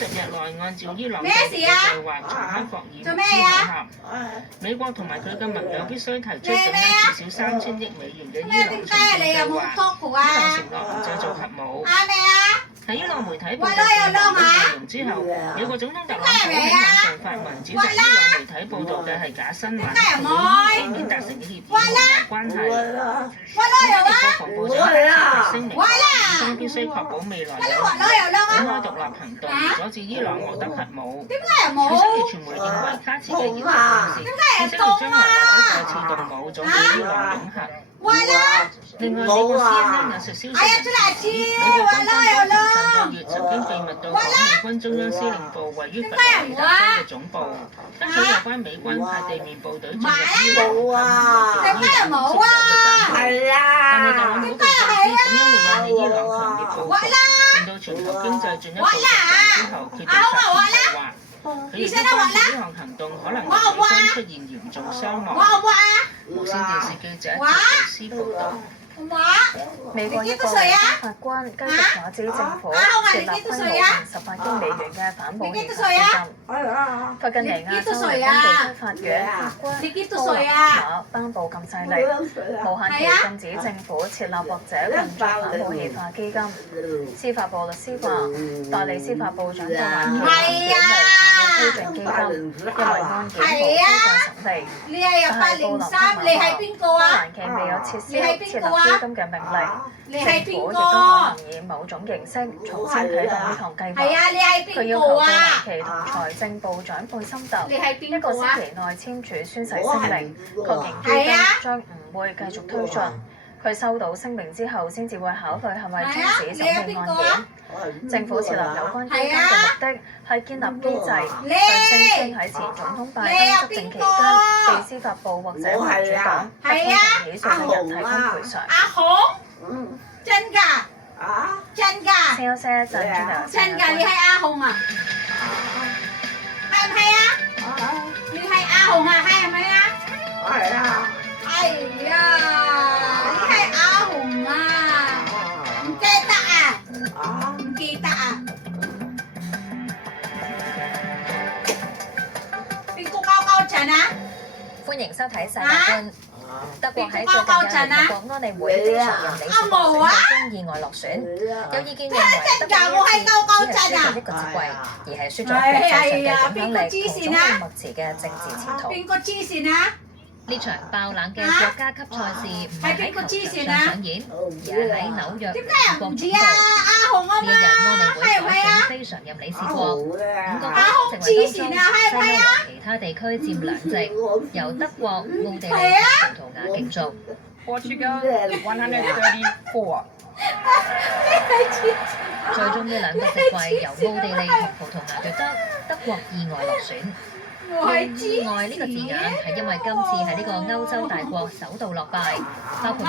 10日內按照伊朗嘅計劃重開霍爾木茲海峽。美國同埋佢嘅盟友必須提出總額至少3000億美元嘅伊朗重建計劃。伊朗承諾唔製造核武。喺伊朗媒體報道嘅內容之後，美國總統特朗普喺網上發文指責伊朗媒體報道嘅係假新聞，同美伊方面達成嘅協議毫無關係。美國國防部長發聲明，伊方必須確保未來有展開獨立行動，阻止伊朗獲得核武。有商業傳媒認為卡茨嘅要求暗示，以色列將來或者再次動武阻止伊朗擁核。另外，美國 CNN 引述消息人士指，美國軍方高層上個月曾經秘密到訪美軍中央司令部位於佛羅里達州嘅總部，得到有關美軍派地面部隊進入伊朗核武嘅資料同出售嘅簡報。但係特朗普被質疑咁樣會引起伊朗強烈報復，令到全球經濟進一步受創之後，決定發表計劃。佢亦都關注呢項行動可能令美軍出現嚴重傷亡。無線電視記者趙慧思報導。美國一個聯邦法官繼續阻止政府設立規模18億美元嘅反武器法基金。弗吉尼亞州聯邦地區法院法官科納馬頒布禁制令，無限期禁止政府設立或者運作反武器化基金。司法部律師話，代理司法部長杜蘭奇表示會推進基金，因為案件無需再審理。但係布林克馬話，杜蘭奇未有撤銷設立基金嘅命令，政府亦都可能以某種形式重新啟動呢項計劃。佢要求杜蘭奇同財政部長貝森特1個星期內簽署宣誓聲明，確認基金將唔會繼續推進。佢收到聲明之後，先至會考慮係咪終止審理案件。政府設立有關基金嘅目的係建立機制，向聲稱喺前總統拜登執政期間被司法部或者民主黨不公平起訴嘅人提供賠償。真㗎？真㗎？先休息一陣，轉頭真㗎？你係阿紅啊？係唔係啊？你係阿紅啊？係咪啊？係啊。哎呀！你係阿紅啊？唔記得啊？唔記得啊？邊個高陣啊？歡迎收睇《世界觀》。德國喺最近嘅聯合國安理會非常任理事國選舉中意外落選，有意見認為德國呢一次只係輸咗一個職位，而係輸咗國際上嘅影響力同總統默茨嘅政治前途。邊個支線啊？呢場爆冷嘅國家級賽事唔係喺球場上上演，而係喺紐約國總部。呢一日安理會改選非常任理事國，5個國成為當中西歐和其他地區佔2席，由德國、奧地利同葡萄牙競逐。Portugal 134。最終呢2個席位由奧地利同葡萄牙奪得，德國意外落選。用意外呢個字眼係因為今次係呢個歐洲大國首度落敗，包括